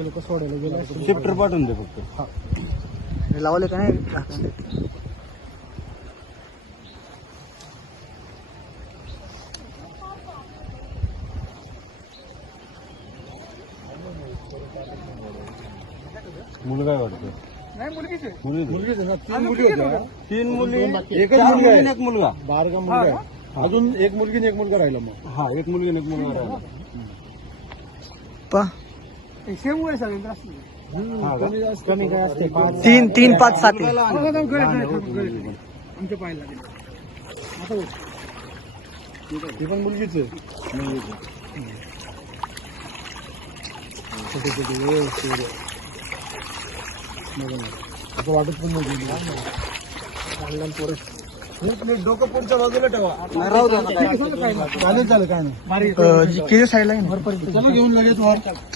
ते लोक सोडायला गेले. शिफ्टर पाठवून दे फक्त. हा लावले का नाही. मुलगा आहे वाटतं. मुलगीच मुलगी आहे ना. 3 मुली होत्या. 3 मुली, एकच चार मुलगा मुली आहे. आणि एक मुलगा. बारगा मुलगा आहे. अजून एक मुलगी आणि एक मुलगा राहिला. मग हा, एक मुलगी आणि एक मुलगा राहिला. सेम वय सगळे हा का? कमी काय असते. 3 3 5 7 मुलगाला आणा. लहान आहे, हो, मुलगी पण. आमच्या पाहायला लागेल. ती पण मुलगीच आहे. छोटे छोटे असं वाटत पण नाही. डोकं पुढच्या बाजूला ठेवा. चालेल काय नाही. किती साईडला चला घेऊन लगेच वर.